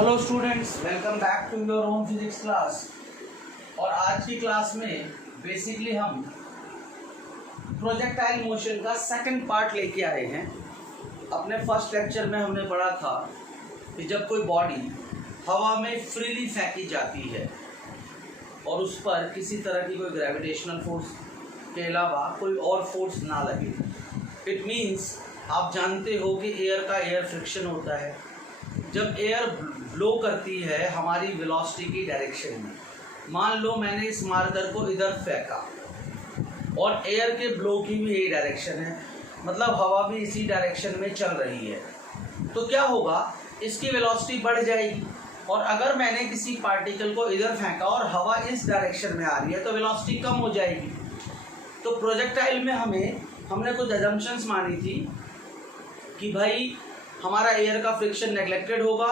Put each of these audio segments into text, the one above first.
Hello students, welcome back to your own physics class. और आज की क्लास में बेसिकली हम प्रोजेक्टाइल मोशन का सेकंड पार्ट लेके आए हैं। अपने फर्स्ट लेक्चर में हमने पढ़ा था कि जब कोई बॉडी हवा में फ्रीली फेंकी जाती है और उस पर किसी तरह की कोई ग्रेविटेशनल फोर्स के अलावा कोई और फोर्स ना लगे, इट मीन्स आप जानते हो कि एयर का एयर फ्रिक्शन होता है। जब एयर ब्लो करती है हमारी वेलोसिटी की डायरेक्शन में, मान लो मैंने इस मार्कर को इधर फेंका और एयर के ब्लो की भी यही डायरेक्शन है, मतलब हवा भी इसी डायरेक्शन में चल रही है, तो क्या होगा, इसकी वेलोसिटी बढ़ जाएगी। और अगर मैंने किसी पार्टिकल को इधर फेंका और हवा इस डायरेक्शन में आ रही है तो वेलोसिटी कम हो जाएगी। तो प्रोजेक्टाइल में हमने कुछ अजम्पशंस मानी थी कि भाई हमारा एयर का फ्रिक्शन नेग्लेक्टेड होगा,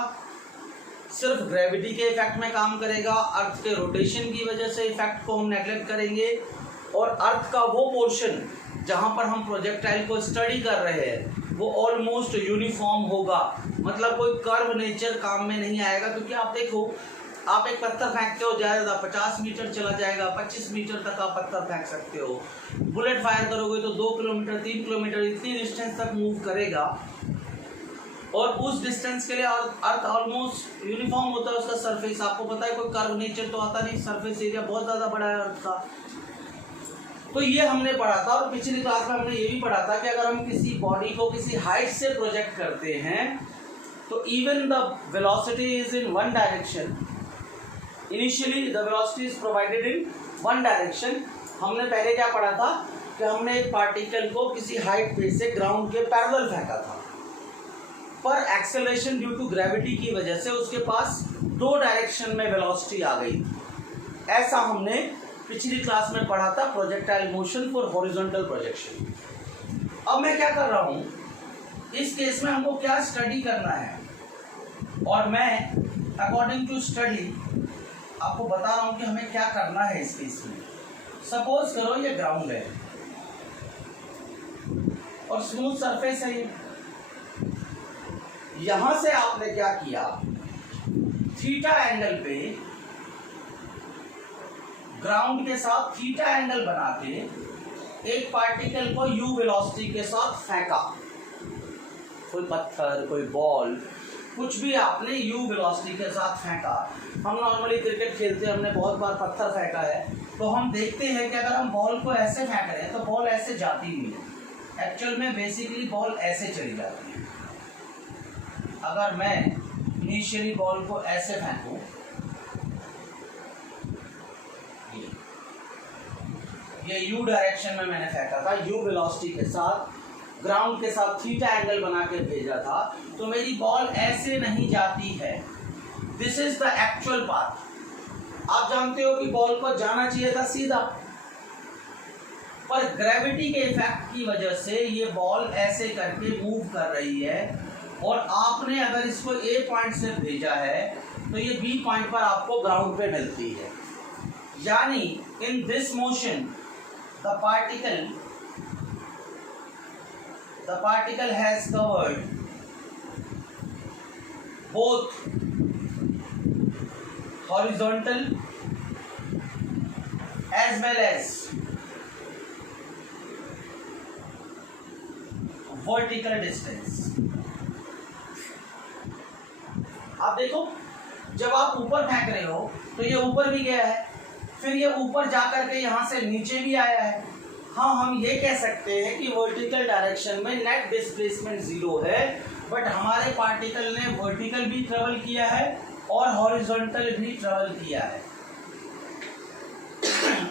सिर्फ ग्रेविटी के इफेक्ट में काम करेगा, अर्थ के रोटेशन की वजह से इफेक्ट को हम नेग्लेक्ट करेंगे, और अर्थ का वो पोर्शन जहाँ पर हम प्रोजेक्टाइल को स्टडी कर रहे हैं वो ऑलमोस्ट यूनिफॉर्म होगा, मतलब कोई कर्व नेचर काम में नहीं आएगा। क्योंकि आप देखो, आप एक पत्थर फेंकते हो, ज़्यादा 50 मीटर चला जाएगा, 25 मीटर तक आप पत्थर फेंक सकते हो। बुलेट फायर करोगे तो 2 किलोमीटर 3 किलोमीटर इतनी डिस्टेंस तक मूव करेगा, और उस डिस्टेंस के लिए अर्थ ऑलमोस्ट यूनिफॉर्म होता है उसका सरफेस। आपको पता है कोई कर्व नेचर तो आता नहीं, सरफेस एरिया बहुत ज़्यादा बड़ा है अर्थ का। तो ये हमने पढ़ा था, और पिछली क्लास में हमने ये भी पढ़ा था कि अगर हम किसी बॉडी को किसी हाइट से प्रोजेक्ट करते हैं तो even the velocity is in one direction. Initially the velocity is provided in one direction. हमने पहले क्या पढ़ा था कि हमने एक पार्टिकल को किसी हाइट पे से ग्राउंड के पैरेलल फेंका था, पर एक्सेलरेशन ड्यू टू ग्रेविटी की वजह से उसके पास 2 डायरेक्शन में वेलोसिटी आ गई। ऐसा हमने पिछली क्लास में पढ़ा था, projectile motion for horizontal projection. अब मैं क्या कर रहा हूँ, इस केस में हमको क्या स्टडी करना है, और मैं अकॉर्डिंग टू स्टडी आपको बता रहा हूँ कि हमें क्या करना है इस केस में। सपोज करो ये ग्राउंड है और स्मूथ सरफेस है ये। यहां से आपने क्या किया, थीटा एंगल पे ग्राउंड के साथ थीटा एंगल बना के एक पार्टिकल को यू वेलोसिटी के साथ फेंका। कोई पत्थर, कोई बॉल, कुछ भी आपने यू वेलोसिटी के साथ फेंका। हम नॉर्मली क्रिकेट खेलते हैं, हमने बहुत बार पत्थर फेंका है, तो हम देखते हैं कि अगर हम बॉल को ऐसे फेंक रहे हैं तो बॉल ऐसे जाती नहीं है। एक्चुअल में बेसिकली बॉल ऐसे चली जाती है। अगर मैं इनिशियली बॉल को ऐसे फेंकूं, ये यू डायरेक्शन में मैंने फेंका था, यू वेलोसिटी के साथ, ग्राउंड के साथ थीटा एंगल बना के भेजा था, तो मेरी बॉल ऐसे नहीं जाती है। This is the actual path. आप जानते हो कि बॉल को जाना चाहिए था सीधा, पर ग्रेविटी के इफेक्ट की वजह से ये बॉल ऐसे करके मूव कर रही है, और आपने अगर इसको ए पॉइंट से भेजा है तो ये बी पॉइंट पर आपको ग्राउंड पे मिलती है। यानी in this motion the particle has covered both horizontal as well as vertical distance. आप देखो, जब आप ऊपर फेंक रहे हो तो ये ऊपर भी गया है, फिर ये ऊपर जाकर के यहाँ से नीचे भी आया है। हाँ, हम ये कह सकते हैं कि वर्टिकल डायरेक्शन में नेट डिस्प्लेसमेंट 0 है, बट हमारे पार्टिकल ने वर्टिकल भी ट्रेवल किया है और हॉरिजॉन्टल भी ट्रेवल किया है।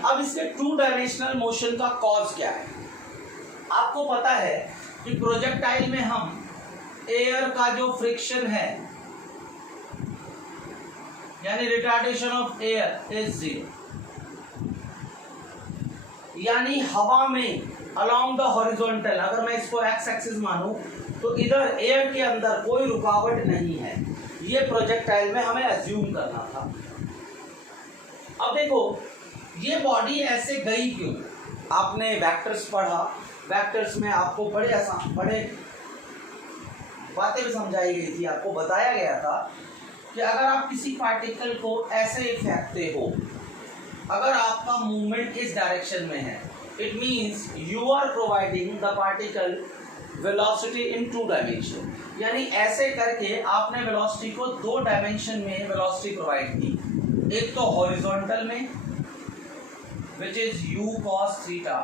अब इसके 2 डायमेंशनल मोशन का कॉज क्या है? आपको पता है कि प्रोजेक्टाइल में हम एयर का जो फ्रिक्शन है, यानी रिटार्डेशन ऑफ एयर इज 0, यानी हवा में अलोंग द हॉरिजॉन्टल, अगर मैं इसको एक्स एक्सिस मानूं तो इधर एयर के अंदर कोई रुकावट नहीं है। ये प्रोजेक्टाइल में हमें अज्यूम करना था। अब देखो, ये बॉडी ऐसे गई क्यों? आपने वेक्टर्स पढ़ा, वेक्टर्स में आपको बड़े बातें भी समझाई गई थी, आपको बताया गया था कि अगर आप किसी पार्टिकल को ऐसे फेंकते हो, अगर आपका मूवमेंट इस डायरेक्शन में है, it means you are providing the particle velocity in 2 dimension, यानी ऐसे करके आपने वेलोसिटी को 2 डायमेंशन में वेलोसिटी प्रोवाइड की। एक तो हॉरिजॉन्टल में which is u cos theta,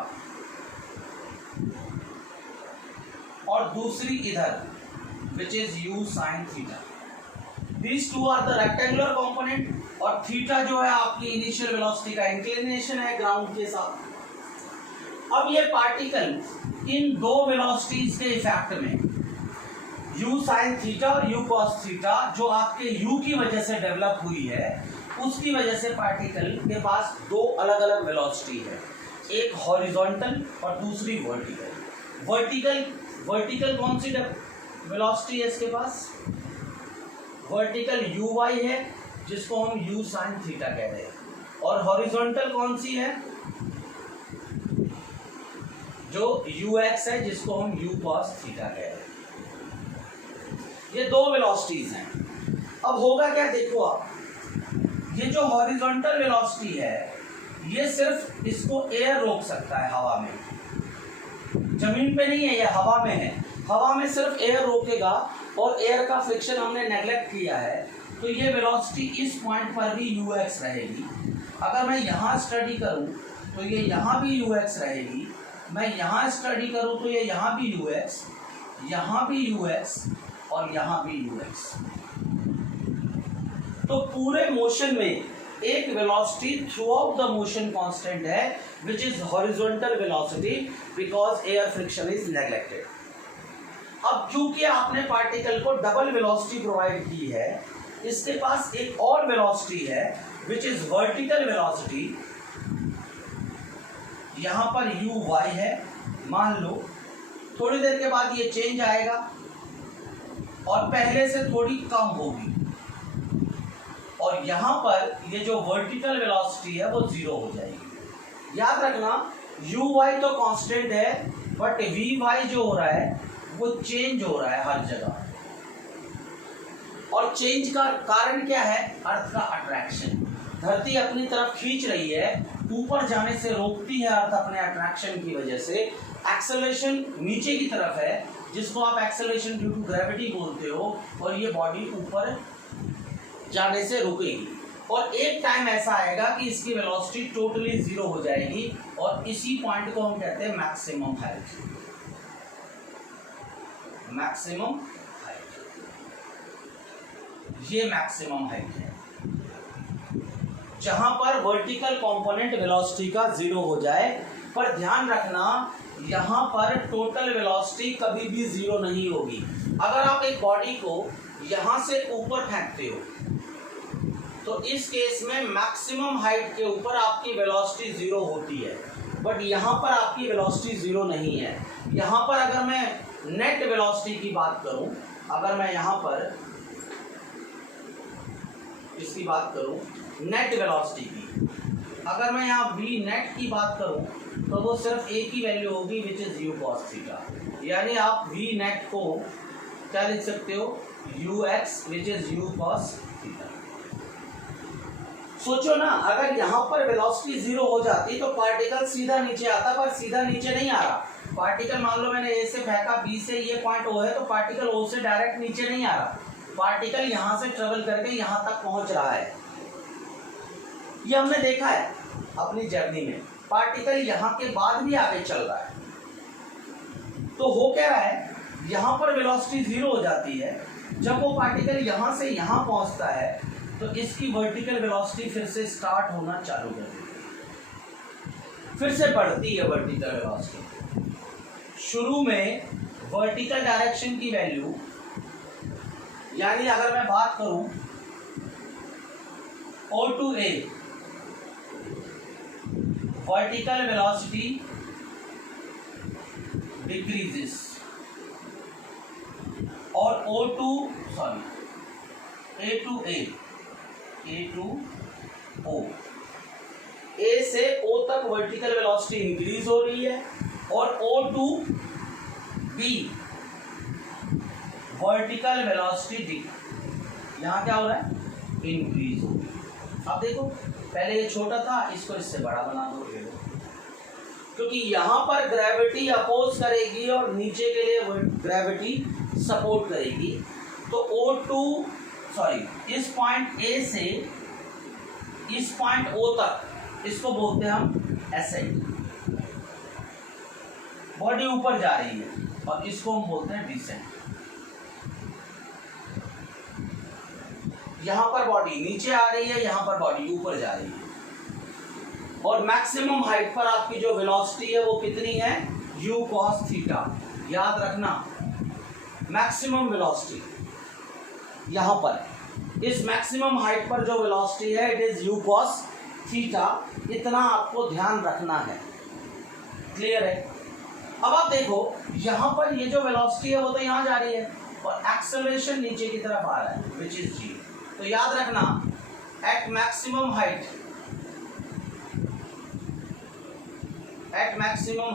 और दूसरी इधर which is u sin theta. These two are the rectangular component, और थीटा जो है आपकी इनिशियल वेलोसिटी का इंक्लिनेशन है ग्राउंड के साथ। अब ये पार्टिकल इन 2 वेलोसिटीज के इफेक्ट में u sin थीटा और u cos थीटा जो आपके u की वजह से डेवलप हुई है, उसकी वजह से पार्टिकल के पास 2 अलग अलग वेलोसिटी है, एक हॉरिजॉन्टल और दूसरी वर्टिकल। वर्टिकल कौन सी वेलोसिटी है इसके पास? वर्टिकल uy है जिसको हम u sin थीटा कह रहे हैं, और हॉरिजॉन्टल कौन सी है? जो ux है जिसको हम u cos थीटा कह रहे हैं। ये 2 वेलोसिटीज हैं। अब होगा क्या, देखो आप, ये जो हॉरिजॉन्टल वेलोसिटी है ये सिर्फ इसको एयर रोक सकता है हवा में, जमीन पे नहीं है, ये हवा में है। हवा में सिर्फ एयर रोकेगा, और एयर का फ्रिक्शन हमने नेग्लेक्ट किया है, तो ये वेलोसिटी इस पॉइंट पर भी ux रहेगी। अगर मैं यहाँ स्टडी करूँ तो ये यहाँ भी ux रहेगी, मैं यहाँ स्टडी करूँ तो ये यहाँ भी ux, यहाँ भी ux और यहाँ भी ux। तो पूरे मोशन में एक velocity through out the motion constant है which is horizontal velocity, because air friction is neglected. अब चूंकि आपने पार्टिकल को डबल वेलोसिटी प्रोवाइड की है, इसके पास एक और वेलोसिटी है विच इज वर्टिकल वेलोसिटी। यहां पर uy है, मान लो थोड़ी देर के बाद ये चेंज आएगा और पहले से थोड़ी कम होगी, और यहां पर ये जो वर्टिकल वेलोसिटी है वो 0 हो जाएगी। याद रखना uy तो कांस्टेंट है, बट vy जो हो रहा है वो चेंज हो रहा है हर जगह, और चेंज का कारण क्या है? अर्थ का अट्रैक्शन। धरती अपनी तरफ खींच रही है, ऊपर जाने से रोकती है अर्थ अपने अट्रैक्शन की वजह से। एक्सेलरेशन नीचे की तरफ है जिसको आप एक्सेलरेशन ड्यू टू ग्रेविटी बोलते हो, और ये बॉडी ऊपर जाने से रुकेगी, और एक टाइम ऐसा आएगा कि इसकी वेलोसिटी टोटली 0 हो जाएगी, और इसी पॉइंट को हम कहते हैं मैक्सिमम हाइट। मैक्सिमम हाइट, ये मैक्सिमम हाइट है जहां पर वर्टिकल कंपोनेंट वेलोसिटी का 0 हो जाए। पर ध्यान रखना यहां पर टोटल वेलोसिटी कभी भी 0 नहीं होगी। अगर आप एक बॉडी को यहां से ऊपर फेंकते हो तो इस केस में मैक्सिमम हाइट के ऊपर आपकी वेलोसिटी 0 होती है, बट यहाँ पर आपकी वेलोसिटी 0 नहीं है। यहाँ पर अगर मैं नेट वेलोसिटी की बात करूँ, अगर मैं यहाँ पर इसकी बात करूँ नेट वेलोसिटी की, अगर मैं यहाँ v नेट की बात करूँ तो वो सिर्फ एक ही वैल्यू होगी which is u cos theta. यानी आप v नेट को क्या लिख सकते हो? ux which is u cos theta. सोचो ना, अगर यहाँ पर वेलोसिटी 0 हो जाती तो पार्टिकल सीधा नीचे आता, पर सीधा नीचे नहीं आ रहा। पार्टिकल मान लो मैंने A से फेंका, B से, ये पॉइंट O है, तो पार्टिकल O से डायरेक्ट नीचे नहीं आ रहा, पार्टिकल यहाँ से ट्रेवल करके यहाँ तक पहुँच रहा है। ये हमने देखा है अपनी जर्नी में, पार्टिकल यहाँ के बाद भी आगे चल रहा है। तो हो क्या रहा है, यहाँ पर वेलोसिटी 0 हो जाती है, जब वो पार्टिकल यहाँ से यहाँ पहुँचता है तो इसकी वर्टिकल वेलोसिटी फिर से स्टार्ट होना चालू कर देती है, फिर से बढ़ती है वर्टिकल वेलोसिटी। शुरू में वर्टिकल डायरेक्शन की वैल्यू, यानी अगर मैं बात करूं O to A, vertical velocity decreases, और A to O, A से O तक वर्टिकल वेलोसिटी इंक्रीज हो रही है, और O to B vertical velocity decrease. यहाँ क्या हो रहा है? इंक्रीज होगी। अब देखो पहले ये छोटा था, इसको इससे बड़ा बना दो, क्योंकि यहाँ पर ग्रेविटी अपोज करेगी और नीचे के लिए ग्रेविटी सपोर्ट करेगी। तो इस पॉइंट ए से इस पॉइंट ओ तक इसको बोलते हैं हम एसेंट, बॉडी ऊपर जा रही है, और इसको हम बोलते हैं डिसेंट। यहां पर बॉडी नीचे आ रही है, यहां पर बॉडी ऊपर जा रही है, और मैक्सिमम हाइट पर आपकी जो वेलोसिटी है वो कितनी है, u cos थीटा। याद रखना मैक्सिमम वेलोसिटी यहां पर इस मैक्सिमम हाइट पर जो वेलोसिटी है it is u cos theta. इतना आपको ध्यान रखना है। क्लियर है? अब आप देखो यहां पर ये जो वेलोसिटी है वो तो यहां जा रही है, और एक्सेलरेशन नीचे की तरफ आ रहा है विच इज g। तो याद रखना एट मैक्सिमम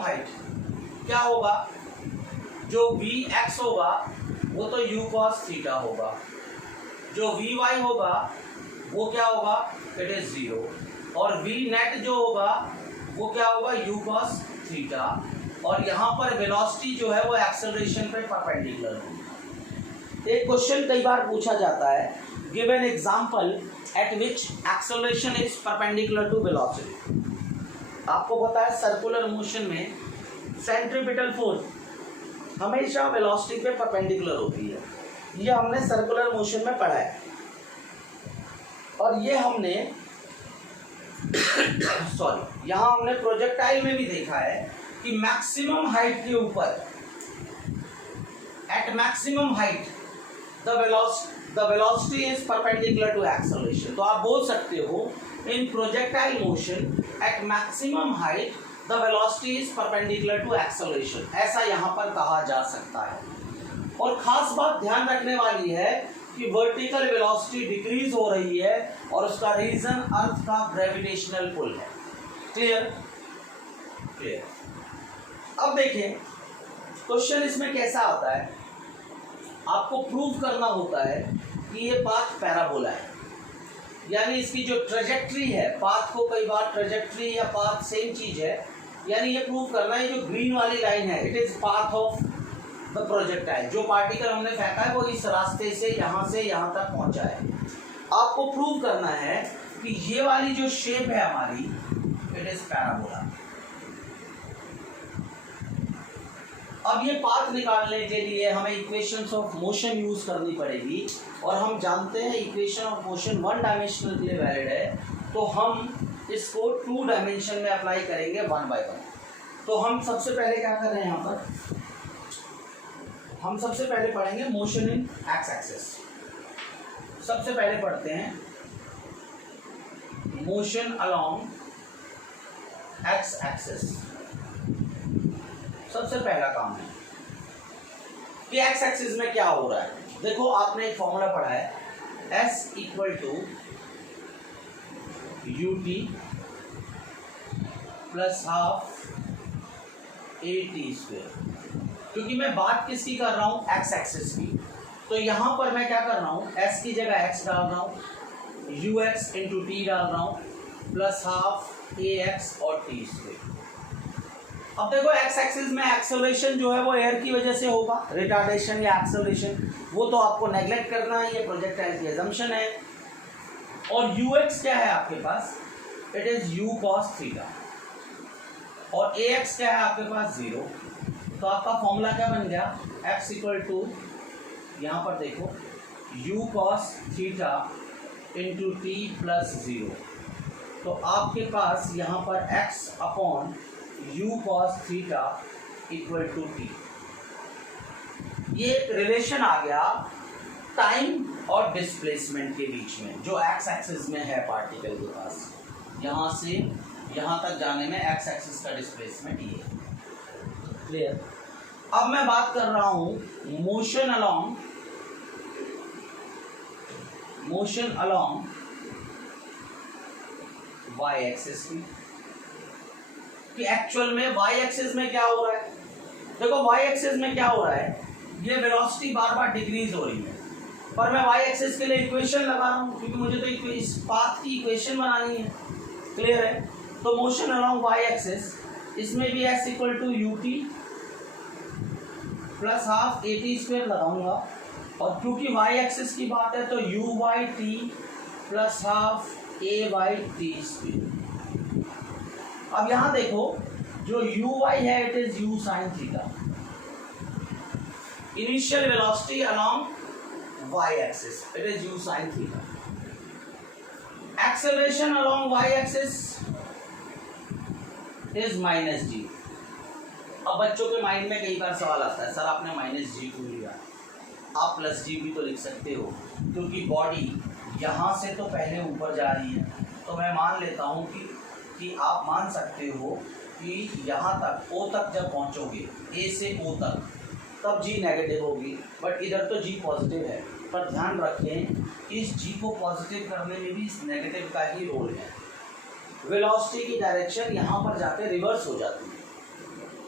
हाइट क्या होगा, जो Vx होगा वो तो u cos थीटा होगा, जो Vy होगा वो क्या होगा, इट इज 0, और V नेट जो होगा वो क्या होगा, u cos थीटा। और यहाँ पर वेलोसिटी जो है वो एक्सेलरेशन पे परपेंडिकुलर होगी। एक क्वेश्चन कई बार पूछा जाता है, give an example at which acceleration is perpendicular to velocity. आपको पता है सर्कुलर मोशन में सेंट्रीपिटल फोर्स हमेशा वेलोसिटी पे परपेंडिकुलर होती है। ये हमने सर्कुलर मोशन में पढ़ा है, और ये हमने यहाँ हमने प्रोजेक्टाइल में भी देखा है कि मैक्सिमम हाइट के ऊपर at maximum height the velocity is perpendicular to acceleration. तो आप बोल सकते हो in projectile motion at maximum height the velocity is perpendicular to acceleration, ऐसा यहाँ पर कहा जा सकता है। और खास बात ध्यान रखने वाली है कि वर्टिकल वेलोसिटी डिक्रीज हो रही है, और उसका रीजन अर्थ का ग्रेविटेशनल पुल है। क्लियर? अब देखें क्वेश्चन इसमें कैसा आता है, आपको प्रूव करना होता है कि ये पाथ पैराबोला है, यानी इसकी जो ट्रेजेक्ट्री है, पाथ को कई बार ट्रेजेक्ट्री या पाथ सेम चीज है, यानी ये प्रूव करना है जो ग्रीन वाली लाइन है it is path of the projectile. जो पार्टिकल हमने फेंका है वो इस रास्ते से यहाँ तक पहुंचा है। आपको प्रूव करना है कि ये वाली जो शेप है हमारी इट इज पैराबोला। अब ये पाथ निकालने के लिए हमें इक्वेशंस ऑफ मोशन यूज करनी पड़ेगी, और हम जानते हैं इक्वेशन ऑफ मोशन 1 डायमेंशनल के लिए वैलिड है, तो हम इसको 2 डायमेंशन में अप्लाई करेंगे 1 बाय 1। तो हम सबसे पहले क्या कर रहे हैं, यहाँ पर हम सबसे पहले पढ़ेंगे मोशन इन एक्स एक्सिस। सबसे पहले पढ़ते हैं मोशन अलोंग एक्स एक्सिस। सबसे पहला काम है कि एक्स एक्सिस में क्या हो रहा है। देखो आपने एक फॉर्मूला पढ़ा है, S equal to ut plus half AT²। क्योंकि मैं बात किसकी कर रहा हूं, एक्स एक्सिस की, तो यहां पर मैं क्या कर रहा हूं, S की जगह x डाल रहा हूं, ux इंटू टी डाल रहा हूं, प्लस हाफ AX और T²। अब देखो एक्स एक्सिस में एक्सेलरेशन जो है वो एयर की वजह से होगा, रिटार्डेशन या एक्सेलरेशन, वो तो आपको नेग्लेक्ट करना है, ये प्रोजेक्टाइल की अजम्पशन है। और ux क्या है आपके पास, it is u cos theta, और ax क्या है आपके पास 0। तो आपका फॉर्मूला क्या बन गया, x इक्वल टू, यहाँ पर देखो u cos theta into t plus 0। तो आपके पास यहाँ पर x upon u cos theta equal to t. ये रिलेशन आ गया टाइम और डिस्प्लेसमेंट के बीच में, जो एक्स एक्सिस में है पार्टिकल के पास, यहाँ से यहाँ तक जाने में एक्स एक्सिस का डिस्प्लेसमेंट ये। क्लियर? अब मैं बात कर रहा हूं मोशन अलोंग वाई एक्सिस की, कि एक्चुअल में वाई एक्सिस में क्या हो रहा है। देखो वाई एक्सिस में क्या हो रहा है, ये वेलोसिटी बार बार डिक्रीज हो रही है, पर मैं वाई एक्सिस के लिए इक्वेशन लगा रहा हूँ क्योंकि मुझे तो इस पाथ की इक्वेशन बनानी है। क्लियर है? तो मोशन अलोंग वाई एक्सिस, इसमें भी s equal to u t plus half a t square लगाऊंगा, और क्योंकि वाई एक्सिस की बात है तो u y t plus half a y t square. अब यहाँ देखो, जो यू वाई है it is u sine theta, initial velocity along y axis, it is u sin theta. Acceleration along y axis is minus g. अब बच्चों के mind में कई बार सवाल आता है, सर आपने माइनस जी क्यों लिया, आप प्लस जी भी तो लिख सकते हो, क्योंकि बॉडी यहाँ से तो पहले ऊपर जा रही है, तो मैं मान लेता हूँ कि आप मान सकते हो कि यहाँ तक O तक जब पहुँचोगे, A से O तक, तब जी नेगेटिव होगी, बट इधर तो जी पॉजिटिव है। पर ध्यान रखें इस जी को पॉजिटिव करने में भी इस नेगेटिव का ही रोल है। वेलोसिटी की डायरेक्शन यहाँ पर जाके रिवर्स हो जाती है।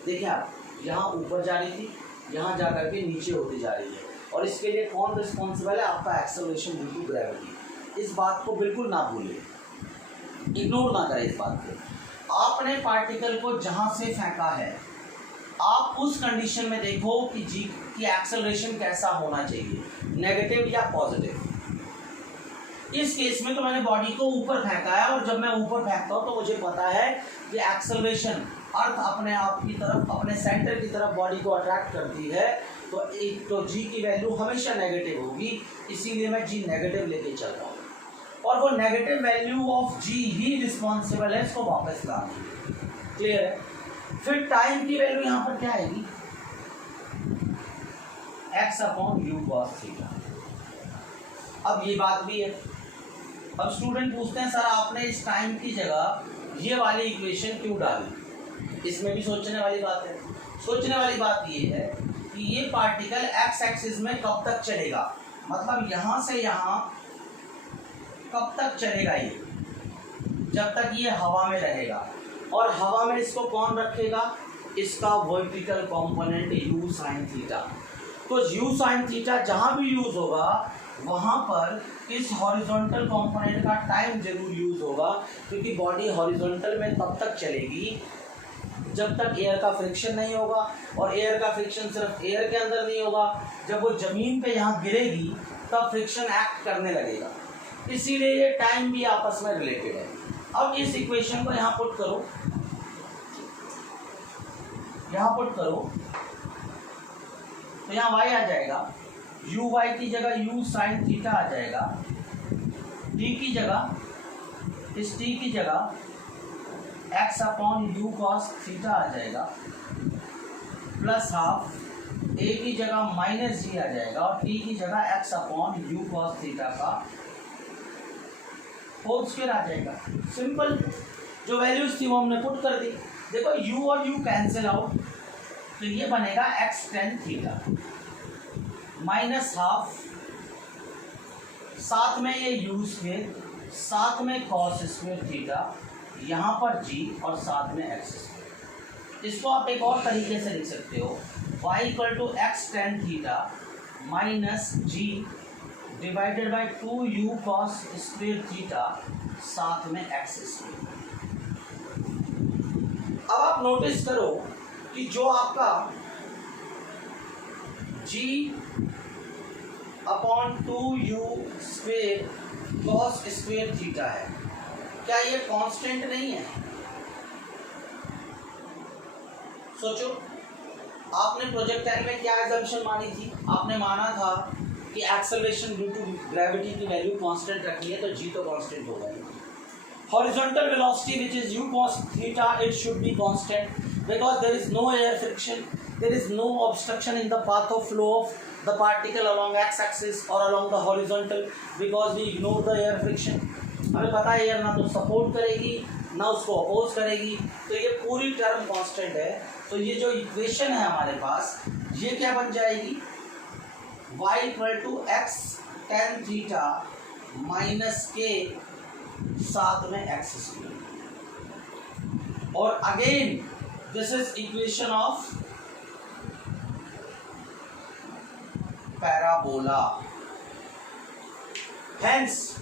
देखिए आप, यहाँ ऊपर जा रही थी, यहाँ जा करके नीचे होती जा रही है, और इसके लिए कौन रिस्पॉन्सिबल है? आपका एक्सेलरेशन ड्यू टू ग्रेविटी। इस बात को बिल्कुल ना भूलिए, इग्नोर ना करें इस बात को। आपने पार्टिकल को जहाँ से फेंका है, आप उस कंडीशन में देखो कि जी की एक्सेलरेशन कैसा होना चाहिए, नेगेटिव या पॉजिटिव। इस केस में तो मैंने बॉडी को ऊपर फेंका है, और जब मैं ऊपर फेंकता हूँ तो मुझे पता है कि एक्सेलरेशन अर्थ अपने आप की तरफ, अपने सेंटर की तरफ बॉडी को अट्रैक्ट करती है, तो एक तो जी की वैल्यू हमेशा नेगेटिव होगी, इसीलिए मैं जी नेगेटिव लेके चल रहा हूँ, और वो नेगेटिव वैल्यू ऑफ जी ही रिस्पॉन्सिबल है इसको वापस लाने। क्लियर है? फिर टाइम की वैल्यू यहाँ पर क्या आएगी? x upon you cos theta. अब ये बात भी है, अब स्टूडेंट पूछते हैं सर आपने इस टाइम की जगह ये वाली इक्वेशन क्यों डाली? इसमें भी सोचने वाली बात है। सोचने वाली बात ये है कि ये पार्टिकल x एक्सिस में कब तक चलेगा, मतलब यहाँ से यहाँ कब तक चलेगा ये? जब तक ये हवा में रहेगा, और हवा में इसको कौन रखेगा? इसका vertical component u sin theta. तो u sin थीटा जहाँ भी यूज होगा वहाँ पर इस हॉरिजॉन्टल कंपोनेंट का टाइम जरूर यूज होगा, क्योंकि बॉडी हॉरिजॉन्टल में तब तक चलेगी जब तक एयर का फ्रिक्शन नहीं होगा, और एयर का फ्रिक्शन सिर्फ एयर के अंदर नहीं होगा, जब वो जमीन पे यहाँ गिरेगी तब फ्रिक्शन एक्ट करने लगेगा। इसीलिए ये टाइम भी आपस में रिलेटेड है। अब इस इक्वेशन को यहाँ पुट करो, तो यहाँ y आ जाएगा, u y की जगह u sin थीटा आ जाएगा, t की जगह, इस t की जगह x upon u cos theta आ जाएगा, प्लस हाफ a की जगह माइनस g आ जाएगा, और t की जगह x upon u cos theta का होल स्क्वायर आ जाएगा। सिंपल, जो वैल्यूज थी वो हमने पुट कर दी। देखो u और u कैंसिल आउट, तो ये बनेगा x tan theta minus half, साथ में ये u स्क्वायर, साथ में cos स्क्वायर थीटा, यहाँ पर g और साथ में x स्क्वायर। इसको आप एक और तरीके से लिख सकते हो, y equal to x tan theta minus g divided by 2u cos square theta साथ में x स्क्वायर। अब आप नोटिस करो कि जो आपका g upon 2u square cos square theta है, क्या ये कांस्टेंट नहीं है? सोचो, आपने प्रोजेक्टाइल में क्या एजम्पशन मानी थी? आपने माना था कि एक्सेलरेशन ड्यू टू ग्रेविटी की वैल्यू कांस्टेंट रखनी है, तो g तो कांस्टेंट होगा ही। Horizontal velocity which is u cos theta, it should be constant because there is no air friction, there is no obstruction in the path of flow of the particle along x-axis or along the horizontal because we ignore the air friction। हमें पता है air ना तो support करेगी ना उसको oppose करेगी, तो ये पूरी टर्म कांस्टेंट है। तो ये जो इक्वेशन है हमारे पास, ये क्या बन जाएगी? y equal to x tan theta minus के साथ में x स्क्वायर, और again this is equation of parabola. Hence,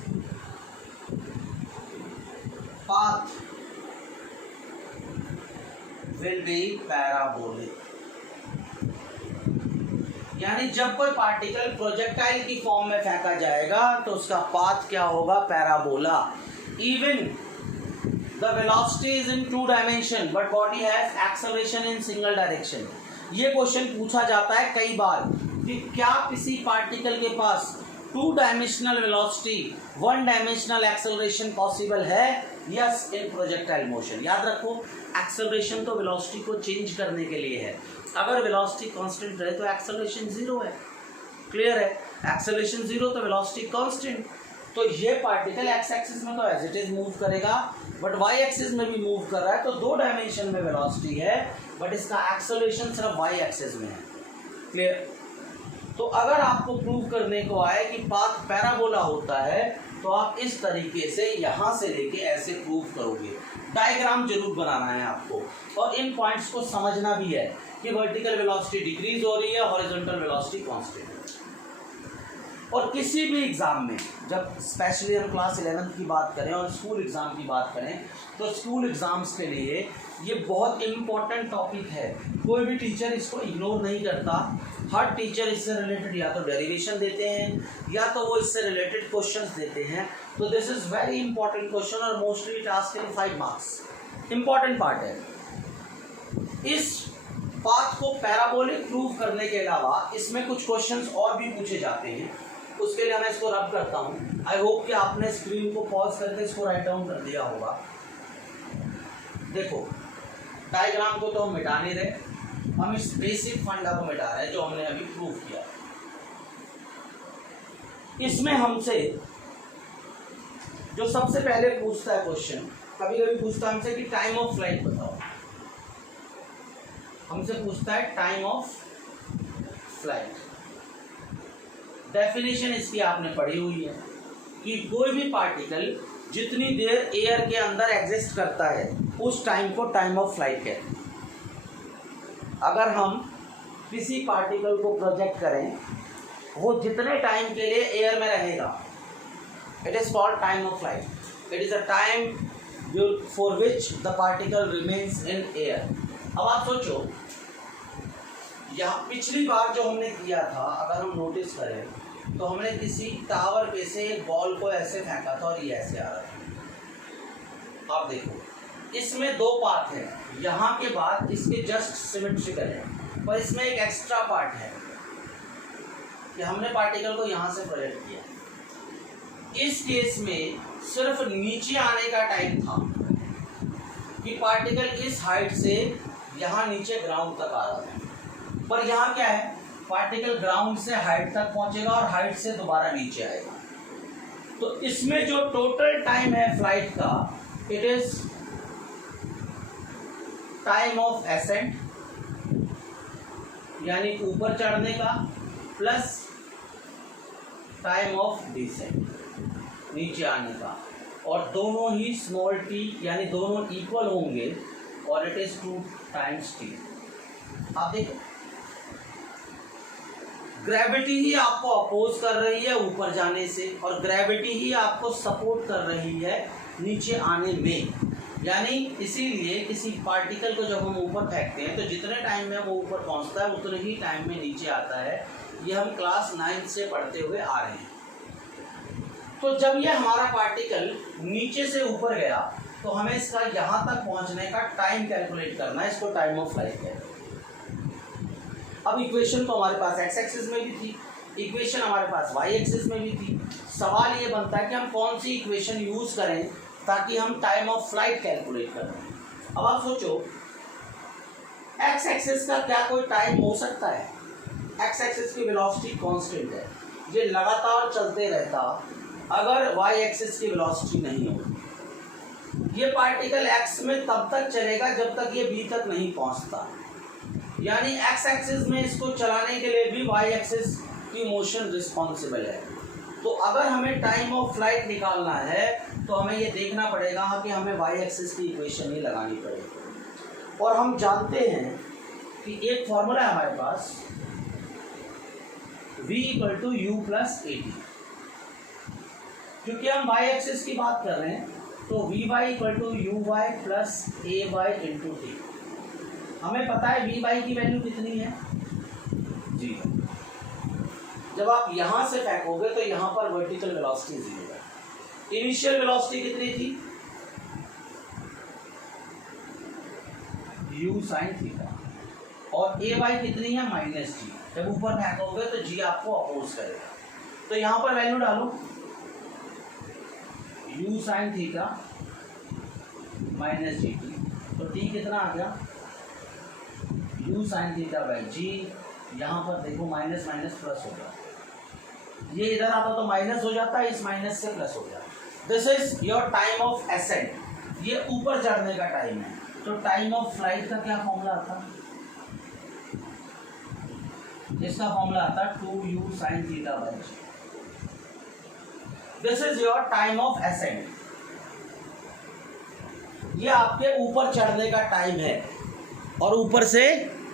path will be parabolic. यानी जब कोई पार्टिकल प्रोजेक्टाइल की फॉर्म में फेंका जाएगा तो उसका पाथ क्या होगा? Parabola. Even the velocity is in 2 dimension but body has acceleration in single direction. ये क्वेश्चन पूछा जाता है कई बार कि क्या किसी पार्टिकल के पास 2 dimensional velocity 1 dimensional acceleration possible है? यस, इन प्रोजेक्टाइल मोशन. याद रखो, एक्सेलरेशन तो वेलोसिटी को चेंज करने के लिए है. अगर वेलोसिटी कांस्टेंट रहे तो एक्सेलरेशन 0 है. क्लियर है? एक्सेलरेशन 0 तो वेलोसिटी कांस्टेंट. तो ये पार्टिकल एक्स एक्सिस में तो एज इट इज मूव करेगा, बट वाई एक्सिस में भी मूव कर रहा है. तो 2 डायमेंशन में वेलोसिटी है बट इसका एक्सेलरेशन सिर्फ वाई एक्सिस में है. क्लियर? तो अगर आपको प्रूव करने को आए कि पाथ पैराबोला होता है तो आप इस तरीके से यहाँ से लेके ऐसे प्रूव करोगे. डायग्राम जरूर बनाना है आपको और इन पॉइंट्स को समझना भी है कि वर्टिकल वेलोसिटी डिक्रीज हो रही है, हॉरिजॉन्टल वेलोसिटी कांस्टेंट है. और किसी भी एग्जाम में, जब स्पेशली हम क्लास 11 की बात करें और स्कूल एग्जाम की बात करें, तो स्कूल एग्जाम्स के लिए ये बहुत इम्पोर्टेंट टॉपिक है. कोई भी टीचर इसको इग्नोर नहीं करता. हर टीचर इससे रिलेटेड या तो डेरिवेशन देते हैं या तो वो इससे रिलेटेड क्वेश्चंस देते हैं. तो this is very important question और मोस्टली टास्क इन 5 मार्क्स. इंपॉर्टेंट पार्ट है. इस पाथ को पैराबोलिक प्रूव करने के अलावा इसमें कुछ क्वेश्चंस और भी पूछे जाते हैं. उसके लिए मैं इसको रब करता हूँ. आई होप कि आपने स्क्रीन को पॉज करके इसको राइट डाउन कर दिया होगा. देखो, डायग्राम को तो हम मिटा नहीं रहे, हम इस बेसिक फंडा को मिटा रहे हैं जो हमने अभी प्रूव किया. इसमें हमसे जो सबसे पहले पूछता है क्वेश्चन, कभी कभी पूछता है हमसे कि टाइम ऑफ फ्लाइट बताओ. हमसे पूछता है टाइम ऑफ फ्लाइट. डेफिनेशन इसकी आपने पढ़ी हुई है कि कोई भी पार्टिकल जितनी देर एयर के अंदर एग्जिस्ट करता है उस टाइम को टाइम ऑफ फ्लाइट कहते हैं. अगर हम किसी पार्टिकल को प्रोजेक्ट करें, वो जितने टाइम के लिए एयर में रहेगा, it is called time of flight. It is a time for which the particle remains in air. अब आप सोचो, यहाँ पिछली बार जो हमने किया था, अगर हम नोटिस करें तो हमने किसी टावर पे से एक बॉल को ऐसे फेंका था और ये ऐसे आ रहा था. आप देखो, इसमें 2 पार्ट हैं. यहाँ के बाद इसके जस्ट सिमेट्रिकल है, पर इसमें एक एक्स्ट्रा पार्ट है कि हमने पार्टिकल को यहाँ से प्रोजेक्ट किया. इस केस में सिर्फ नीचे आने का टाइम था कि पार्टिकल इस हाइट से यहाँ नीचे ग्राउंड तक आ रहा था. पर यहाँ क्या है, पार्टिकल ग्राउंड से हाइट तक पहुंचेगा और हाइट से दोबारा नीचे आएगा. तो इसमें जो टोटल टाइम है फ्लाइट का, it is time of accent यानी ऊपर चढ़ने का, प्लस टाइम ऑफ डिसेंट नीचे आने का. और दोनों ही स्मॉल टी यानी दोनों इक्वल होंगे और इट इज 2 टाइम्स टी. आप देखो, ग्रेविटी ही आपको अपोज कर रही है ऊपर जाने से और ग्रेविटी ही आपको सपोर्ट कर रही है नीचे आने में. यानी इसीलिए किसी पार्टिकल को जब हम ऊपर फेंकते हैं तो जितने टाइम में वो ऊपर पहुंचता है उतने ही टाइम में नीचे आता है. ये हम क्लास 9 से पढ़ते हुए आ रहे हैं. तो जब ये हमारा पार्टिकल नीचे से ऊपर गया तो हमें इसका यहाँ तक पहुँचने का टाइम कैलकुलेट करना है. इसको टाइम ऑफ फ्लाइट कहते हैं. अब इक्वेशन तो हमारे पास एक्स एक्सिस में भी थी, इक्वेशन हमारे पास वाई एक्सिस में भी थी. सवाल ये बनता है कि हम कौन सी इक्वेशन यूज करें ताकि हम टाइम ऑफ फ्लाइट कैलकुलेट करें. अब आप सोचो, एक्स एक्सिस का क्या कोई टाइम हो सकता है? एक्स एक्सिस की वेलोसिटी कांस्टेंट है, ये लगातार चलते रहता अगर वाई एक्सिस की वेलोसिटी नहीं हो. ये पार्टिकल एक्स में तब तक चलेगा जब तक ये बी तक नहीं पहुंचता. यानी एक्स एक्सिस में इसको चलाने के लिए भी वाई एक्सिस की मोशन रिस्पॉन्सिबल है. तो अगर हमें टाइम ऑफ फ्लाइट निकालना है तो हमें ये देखना पड़ेगा कि हमें वाई एक्सिस की इक्वेशन ही लगानी पड़ेगी. और हम जानते हैं कि एक फॉर्मूला है हमारे पास, v = u + at. क्योंकि हम वाई एक्सिस की बात कर रहे हैं तो v y equal to u y plus a y into t. हमें पता है वी वाई की वैल्यू कितनी है, 0। जब आप यहां से फेंकोगे तो यहां पर वर्टिकल वेलोसिटी 0 है। इनिशियल वेलोसिटी कितनी थी, u साइन थीटा, और ए वाई कितनी है, -g। जब ऊपर फेंकोगे तो g आपको अपोज करेगा, तो यहां पर वैल्यू डालो u साइन थीटा -gt, तो t कितना आ गया, u sine theta by g। यहाँ पर देखो माइनस माइनस प्लस होगा, ये इधर आता तो माइनस हो जाता है, इस माइनस से प्लस हो जाता। This is your time of accent, ये ऊपर चढ़ने का टाइम है। तो टाइम ऑफ फ्लाइट का क्या फॉर्मूला आता, इसका फॉर्मूला आता 2u sine theta by g। This is your time of accent, ये आपके ऊपर चढ़ने का टाइम है और ऊपर से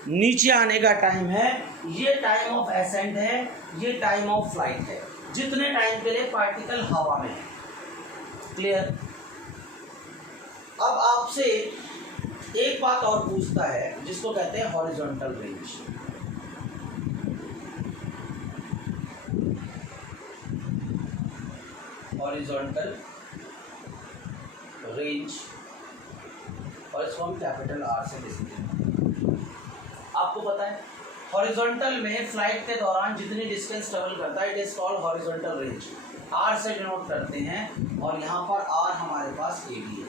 नीचे आने का टाइम है। ये टाइम ऑफ एसेंट है, ये टाइम ऑफ फ्लाइट है, जितने टाइम के लिए पार्टिकल हवा में है। क्लियर। अब आपसे एक बात और पूछता है जिसको कहते हैं हॉरिजॉन्टल रेंज। हॉरिजॉन्टल रेंज, और इसको हम कैपिटल आर से लिखते हैं। आपको पता है हॉरिजॉन्टल में फ्लाइट के दौरान जितनी डिस्टेंस ट्रेवल करता है it is called horizontal range, R से डिनोट करते हैं, और यहाँ पर आर हमारे पास ए भी है।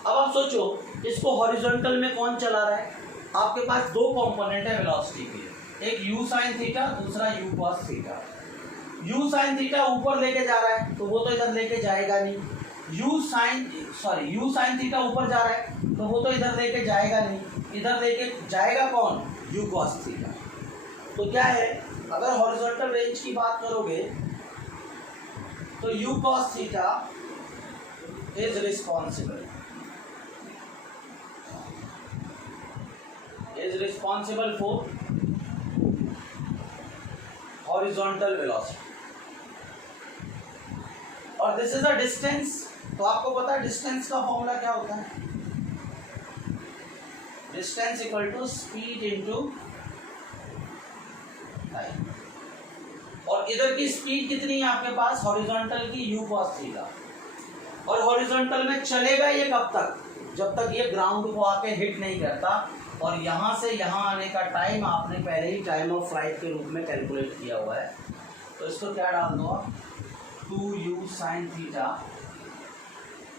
अब आप सोचो इसको हॉरिजॉन्टल में कौन चला रहा है, आपके पास दो कंपोनेंट है वेलोसिटी के, एक यू साइन थीटा, दूसरा you cos theta. You sine theta ऊपर लेके जा रहा है तो वो तो इधर लेके जाएगा नहीं, यू साइन थीटा ऊपर जा रहा है तो वो तो इधर लेके जाएगा नहीं, इधर लेके जाएगा कौन, यू कॉस थीटा। तो क्या है, अगर हॉरिजॉन्टल रेंज की बात करोगे तो you cos theta is responsible for horizontal velocity, और दिस इज अ डिस्टेंस। तो आपको पता है डिस्टेंस का फॉर्मूला क्या होता है, distance equal to speed into time. और इधर की स्पीड कितनी है आपके पास, हॉरिजॉन्टल की यू कॉस थीटा, और हॉरिजॉन्टल में चलेगा ये कब तक, जब तक ये ग्राउंड को आके हिट नहीं करता। और यहाँ से यहाँ आने का टाइम आपने पहले ही टाइम ऑफ फ्लाइट के रूप में कैलकुलेट किया हुआ है, तो इसको क्या डाल दो आप, 2u sine theta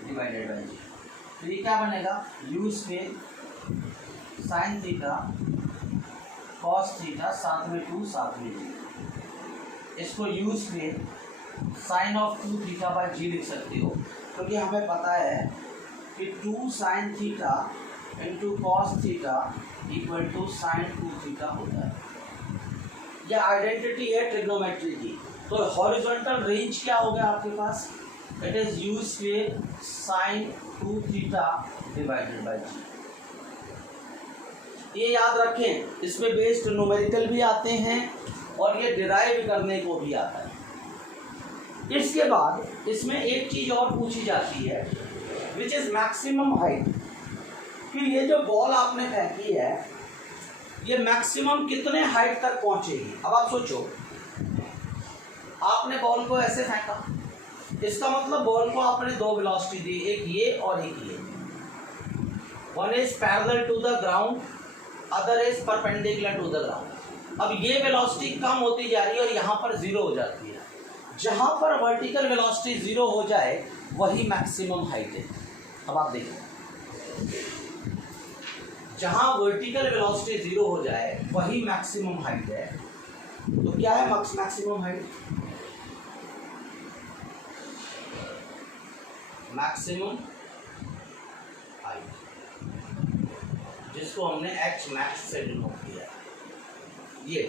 divided by G. तो ये क्या बनेगा, u square sine theta cos theta, साथ में 2 साथ में जी। इसको u square sine of 2 theta by G लिख सकते हो, क्योंकि हमें पता है कि 2 sine theta into cos theta equal to sine 2 theta होता है। यह आइडेंटिटी है ट्रिग्नोमेट्री की। तो हॉरिजॉन्टल रेंज क्या हो गया आपके पास, it is you square sine 2 theta divided by G. ये याद रखें, इसमें बेस्ड न्यूमेरिकल भी आते हैं और ये डिराइव करने को भी आता है। इसके बाद इसमें एक चीज और पूछी जाती है विच इज मैक्सिमम हाइट, कि ये जो बॉल आपने फेंकी है ये मैक्सिमम कितने हाइट तक पहुंचेगी। अब आप सोचो, आपने बॉल को ऐसे फेंका, इसका मतलब बॉल को आपने दो वेलोसिटी दी, एक ये और एक ये। One is parallel to the ground, other is perpendicular to the ground. अब ये वेलोसिटी कम होती जा रही है और यहाँ पर 0 हो जाती है। जहाँ पर वर्टिकल वेलोसिटी 0 हो जाए वही मैक्सिमम हाइट है। अब आप देखिए, जहाँ वर्टिकल वेलोसिटी 0 हो जाए वही मैक्सिमम हाइट है। तो क्या है मैक्सिमम हाइट, मैक्सिमम हाइट, जिसको हमने h मैक्स से डिनोट किया ये।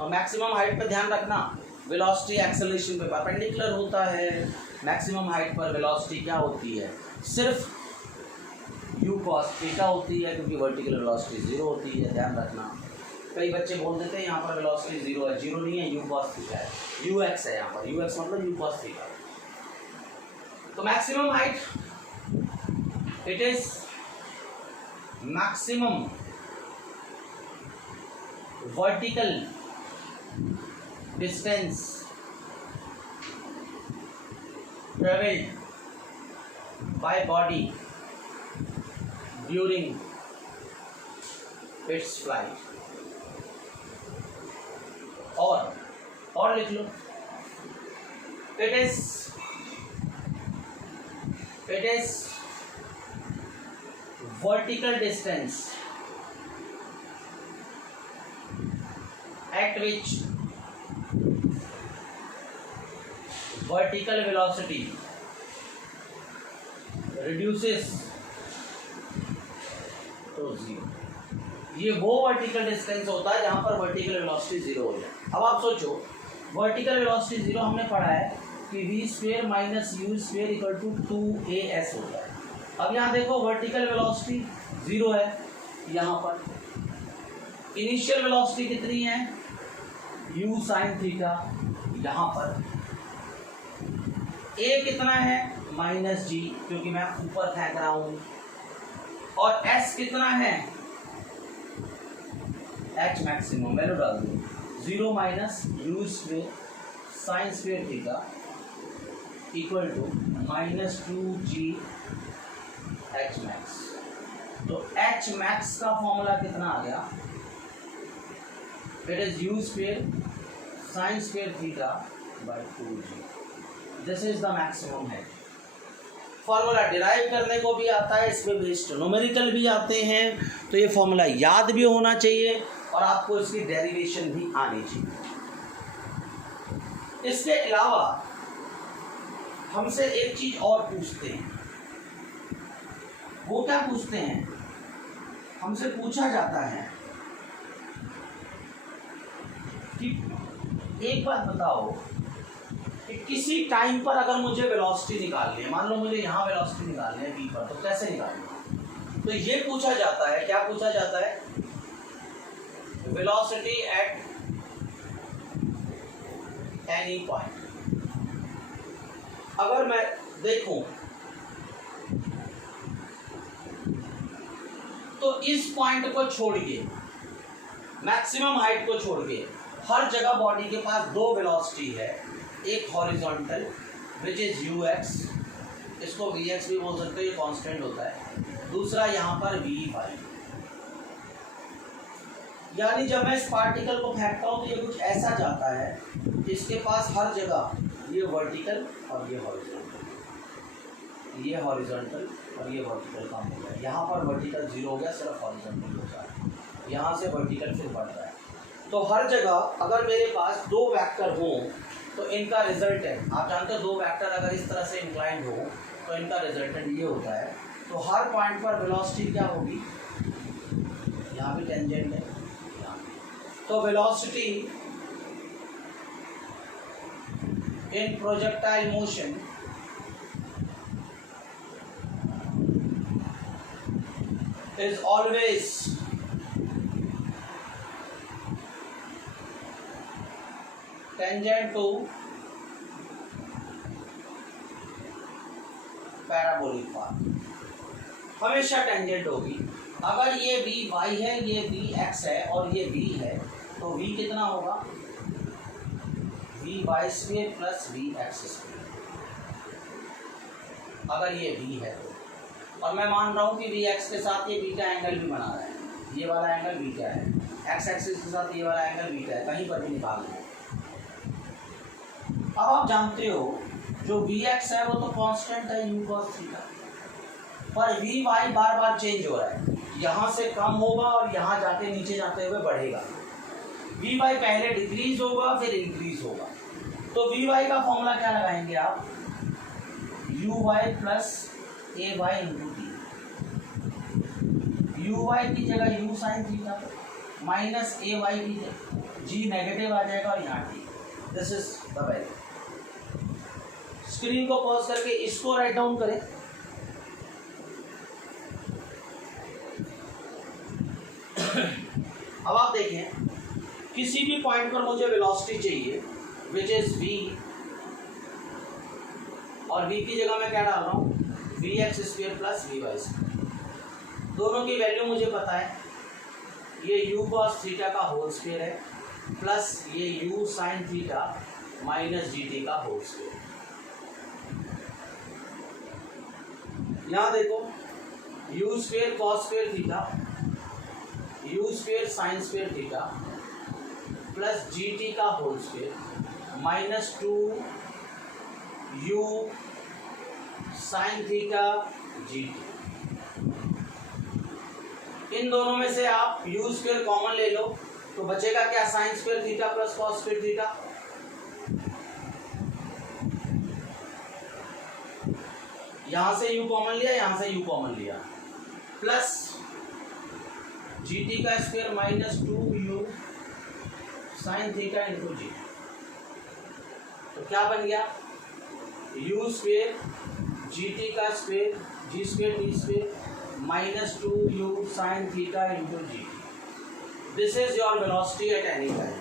और मैक्सिमम हाइट पे ध्यान रखना, वेलोसिटी एक्सेलरेशन पे परपेंडिकुलर होता है। मैक्सिमम हाइट पर वेलोसिटी क्या होती है, सिर्फ u cos थीटा होती है, क्योंकि वर्टिकल वेलोसिटी 0 होती है, ध्यान रखना। कई बच्चे बोल देते हैं यहाँ पर वेलोसिटी जीरो है, जीरो नहीं है, यू कॉस थीटा है, यू एक्स है यहाँ पर, यू एक्स मतलब यू कॉस थीटा। तो maximum height, it is maximum vertical distance traveled by body during its flight। और लिख लो, it is vertical distance at which vertical velocity reduces to zero। ये वो vertical distance होता है जहां पर वर्टिकल वेलोसिटी जीरो हो जाए। अब आप सोचो, वर्टिकल वेलोसिटी जीरो हमने पढ़ा है कि v square minus u square equal to 2as होता है। अब यहाँ देखो वर्टिकल वेलोसिटी जीरो है, यहाँ पर इनिशियल वेलोसिटी कितनी है, u साइन थीटा, यहाँ पर a कितना है माइनस जी, क्योंकि मैं ऊपर फेंक रहा हूं, और s कितना है h मैक्सिमम, वैल्यू डाल दूं, zero minus u square sine square theta equal to minus 2g h max. तो h मैक्स का फॉर्मूला कितना आ गया, it is you square sine square theta by 2g। This is the maximum है। Formula derive करने को भी आता है, इसमें बेस्ड न्यूमेरिकल भी आते हैं, तो ये फॉर्मूला याद भी होना चाहिए और आपको इसकी डेरिवेशन भी आनी चाहिए। इसके अलावा हमसे एक चीज और पूछते हैं, वो क्या पूछते हैं, हमसे पूछा जाता है कि एक बात बताओ कि किसी टाइम पर अगर मुझे वेलोसिटी निकालनी है, मान लो मुझे यहाँ वेलोसिटी निकालनी है v पर, तो कैसे निकालनी है। तो ये पूछा जाता है, क्या पूछा जाता है, वेलोसिटी एट एनी पॉइंट। अगर मैं देखूं तो इस पॉइंट को छोड़ के, मैक्सिमम हाइट को छोड़ के, हर जगह बॉडी के पास दो वेलोसिटी है, एक horizontal which is you x, इसको वी एक्स भी बोल सकते हो, ये कांस्टेंट होता है, दूसरा यहाँ पर वी वाई। यानी जब मैं इस पार्टिकल को फेंकता हूँ तो ये कुछ ऐसा जाता है, इसके पास हर जगह ये वर्टिकल और ये हॉरिजॉन्टल, ये हॉरिजॉन्टल और ये वर्टिकल कम हो गया, यहाँ पर वर्टिकल जीरो हो गया, सिर्फ हॉरिजॉन्टल होता है, यहाँ से वर्टिकल फिर बढ़ रहा है। तो हर जगह अगर मेरे पास दो वेक्टर हों तो इनका रिजल्टेंट, आप जानते हो दो वेक्टर अगर इस तरह से इंक्लाइंड हो तो इनका रिजल्टेंट ये होता है। तो हर पॉइंट पर वेलोसिटी क्या होगी, यहाँ भी टेंजेंट है, तो velocity in projectile motion is always tangent to parabolic path, हमेशा टेंजेंट होगी। अगर ये v y है, ये v x है और ये v है, तो v कितना होगा, v y square plus v x square, अगर ये v है तो। और मैं मान रहा हूँ कि v x के साथ ये बीटा एंगल भी बना रहा है, ये वाला एंगल बीटा है, x एक्सिस के साथ ये वाला एंगल बीटा है, कहीं पर भी निकालना है। अब आप जानते हो जो Vx है वो तो कांस्टेंट है u cos थीटा, पर Vy बार बार चेंज हो रहा है, यहाँ से कम होगा और यहाँ जाके नीचे जाते हुए बढ़ेगा। Vy पहले डिक्रीज होगा फिर इंक्रीज होगा, तो Vy का फॉर्मूला क्या लगाएंगे आप, uy plus a y into T, uy की जगह u साइन थीटा माइनस ए वाई की जगह g नेगेटिव आ जाएगा और यहाँ T. This is the value. Screen को पॉज करके इसको राइट डाउन करें। अब आप देखें पॉइंट पर मुझे वेलोसिटी चाहिए विच इज v, और v की जगह मैं क्या डाल रहा हूँ, vx² प्लस vy स्क्वायर। दोनों की वैल्यू मुझे पता है, ये u cos थीटा का होल स्क्वायर है प्लस ये u sin theta minus gt का होल स्क्वायर। यहाँ देखो u square cos square theta, u square sin square theta plus gt का whole square minus 2u sin theta gt। इन दोनों में से आप u स्क्वायर कॉमन ले लो तो बचेगा क्या, sin square theta plus cos square theta. यहां से u कॉमन लिया, यहां से u कॉमन लिया, प्लस gt का square minus 2u sin theta into G. तो क्या बन गया, u स्क्वायर gt का square G square T square minus 2u sin theta into G. This is your velocity at any time.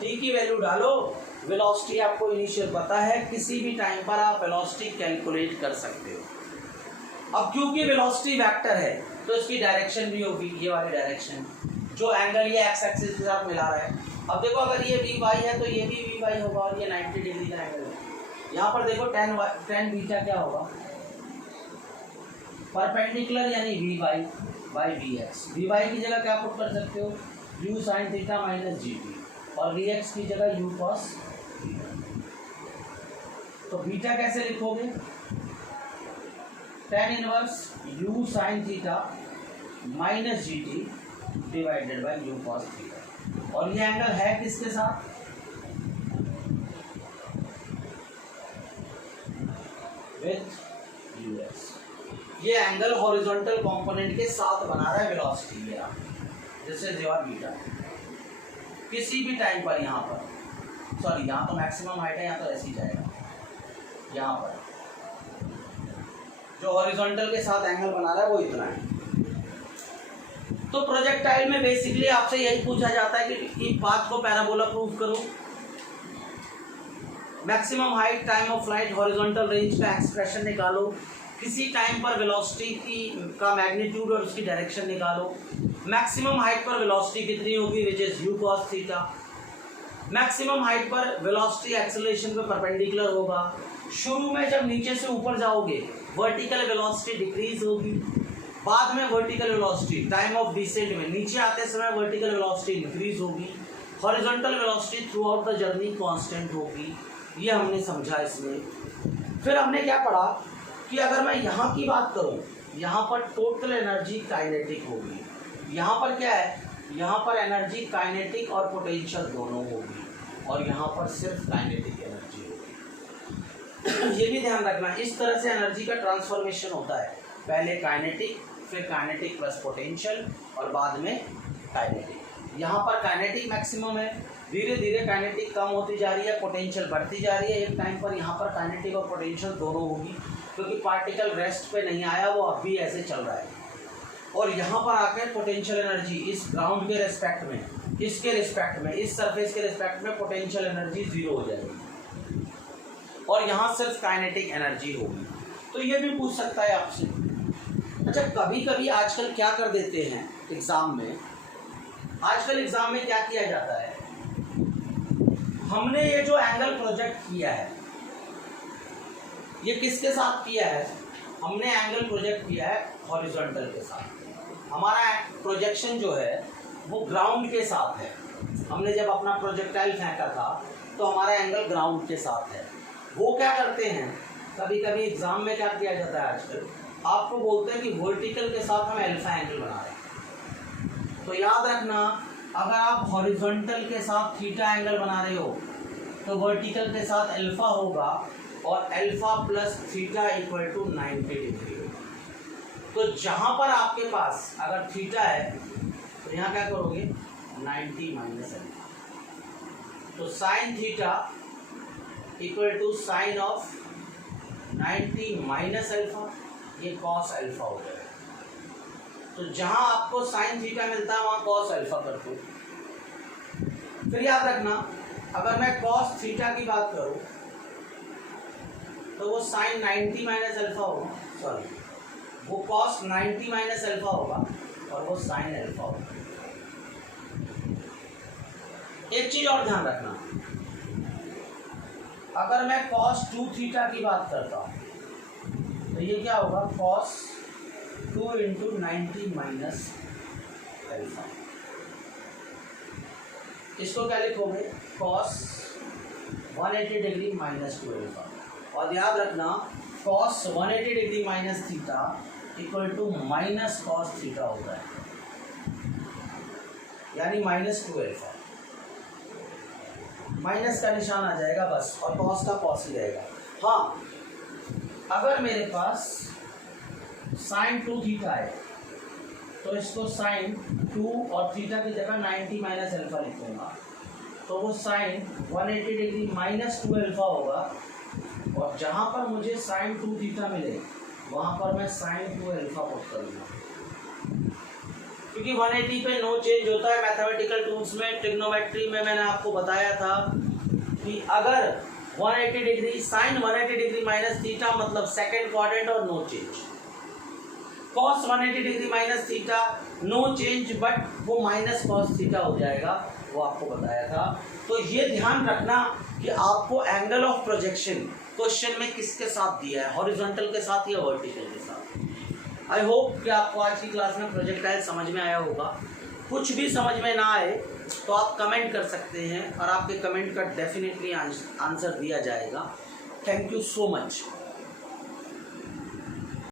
T की value डालो, velocity आपको initial पता है, किसी भी टाइम पर आप वेलोसिटी कैलकुलेट कर सकते हो। अब क्योंकि वेलोसिटी वेक्टर है तो इसकी डायरेक्शन भी होगी ये वाली डायरेक्शन, जो एंगल ये एक्स एक्सिस के साथ मिला रहा है। अब देखो अगर ये वी वाई है तो ये भी वी वाई होगा और ये 90 डिग्री का एंगल है। यहाँ पर देखो tan बीटा क्या होगा, परपेंडिकुलर यानी v y by v x. V y की जगह क्या पुट कर सकते हो, u sin theta minus g t, और वी एक्स की जगह u cos थीटा। तो बीटा कैसे लिखोगे, tan inverse u sin theta minus g t divided by u cos theta. और ये एंगल है किसके साथ, विथ यूएस। ये एंगल हॉरिजॉन्टल कंपोनेंट के साथ बना रहा है वेलोसिटी मेरा, दिस इज योर बीटा। किसी भी टाइम पर यहाँ पर, सॉरी यहाँ तो मैक्सिमम हाइट है, यहाँ तो ऐसे ही जाएगा, यहाँ पर जो हॉरिजॉन्टल के साथ एंगल बना रहा है वो इतना है। तो प्रोजेक्टाइल में बेसिकली आपसे यही पूछा जाता है कि पाथ को पैराबोला प्रूव करो, maximum height, time of flight, horizontal range का एक्सप्रेशन निकालो, किसी टाइम पर वेलोसिटी का मैग्नीट्यूड और उसकी डायरेक्शन निकालो, मैक्सिमम हाइट पर वेलोसिटी कितनी होगी which is u cos theta, maximum height पर वेलोसिटी एक्सेलरेशन पे परपेंडिकुलर होगा। शुरू में जब नीचे से ऊपर जाओगे वर्टिकल वेलोसिटी डिक्रीज होगी, बाद में vertical velocity time of descent में नीचे आते समय वर्टिकल वेलोसिटी इंक्रीज होगी, horizontal velocity through out the journey constant होगी। ये हमने समझा इसमें। फिर हमने क्या पढ़ा कि अगर मैं यहाँ की बात करूँ, यहाँ पर टोटल एनर्जी काइनेटिक होगी, यहाँ पर क्या है, यहाँ पर एनर्जी काइनेटिक और पोटेंशियल दोनों होगी, और यहाँ पर सिर्फ काइनेटिक एनर्जी होगी। ये भी ध्यान रखना, इस तरह से एनर्जी का ट्रांसफॉर्मेशन होता है, पहले काइनेटिक, फिर काइनेटिक प्लस पोटेंशियल, और बाद में काइनेटिक। यहाँ पर काइनेटिक मैक्सिमम है, धीरे धीरे काइनेटिक कम होती जा रही है, पोटेंशियल बढ़ती जा रही है। एक टाइम पर यहाँ पर काइनेटिक और पोटेंशियल दोनों होगी, क्योंकि पार्टिकल रेस्ट पे नहीं आया, वो अब भी ऐसे चल रहा है। और यहाँ पर आकर पोटेंशियल एनर्जी इस ग्राउंड के रिस्पेक्ट में, इसके रिस्पेक्ट में, इस सरफेस के रिस्पेक्ट में पोटेंशियल एनर्जी जीरो हो जाएगी, और यहाँ सिर्फ काइनेटिक एनर्जी होगी। तो ये भी पूछ सकता है आपसे। अच्छा, कभी कभी आजकल क्या कर देते हैं एग्जाम में, आजकल एग्जाम में क्या किया जाता है, हमने ये जो एंगल प्रोजेक्ट किया है ये किसके साथ किया है, हमने एंगल प्रोजेक्ट किया है हॉरिजॉन्टल के साथ। हमारा प्रोजेक्शन जो है वो ग्राउंड के साथ है। हमने जब अपना प्रोजेक्टाइल फेंका था तो हमारा एंगल ग्राउंड के साथ है। वो क्या करते हैं, कभी कभी एग्जाम में क्या किया जाता है आजकल, आपको बोलते हैं कि वर्टिकल के साथ हम अल्फा एंगल बना रहे हैं। तो याद रखना, अगर आप हॉरिजॉन्टल के साथ थीटा एंगल बना रहे हो तो वर्टिकल के साथ अल्फा होगा, और alpha plus theta equal to 90 degree. तो जहाँ पर आपके पास अगर थीटा है तो यहाँ क्या करोगे, 90 माइनस अल्फा, तो sine theta equal to sine of 90 minus alpha, ये कॉस अल्फा हो जाएगा। तो जहाँ आपको साइन थीटा मिलता है वहाँ कॉस अल्फा कर दो, फिर याद रखना, अगर मैं cos थीटा की बात करूं तो वो sin 90 माइनस अल्फा होगा, सॉरी वो cos 90 माइनस अल्फा होगा और वो sin अल्फा होगा। एक चीज और ध्यान रखना, अगर मैं cos 2 थीटा की बात करता हूं तो ये क्या होगा, cos 2 इंटू 90 माइनस अल्फा। इसको क्या लिखोगे, cos 180 डिग्री माइनस 2 अल्फा। और याद रखना cos 180 degree minus theta equal to minus cos theta होता है, यानी माइनस 2 अल्फा। माइनस का निशान आ जाएगा बस, और कॉस का कॉस ही रहेगा। हाँ, अगर मेरे पास sin 2 थीटा है तो इसको sin 2 और थीटा की जगह 90 माइनस अल्फा लिखूंगा, तो वो sin 180 डिग्री माइनस 2 अल्फा होगा। और जहाँ पर मुझे sin 2 थीटा मिले वहाँ पर मैं sin 2 अल्फा पुट करूँगा, क्योंकि 180 पे नो चेंज होता है। मैथमेटिकल टूल्स में, ट्रिग्नोमेट्री में मैंने आपको बताया था कि अगर 180 degree sin 180 degree minus theta मतलब सेकेंड क्वाड्रेंट और no change, cos 180 degree minus theta no change but वो माइनस cos थीटा हो जाएगा, वो आपको बताया था। तो ये ध्यान रखना कि आपको एंगल ऑफ प्रोजेक्शन क्वेश्चन में किसके साथ दिया है, हॉरिजॉन्टल के साथ या वर्टिकल के साथ। आई होप कि आपको आज की क्लास में प्रोजेक्टाइल समझ में आया होगा। कुछ भी समझ में ना आए तो आप कमेंट कर सकते हैं और आपके कमेंट का डेफिनेटली आंसर दिया जाएगा। Thank you so much.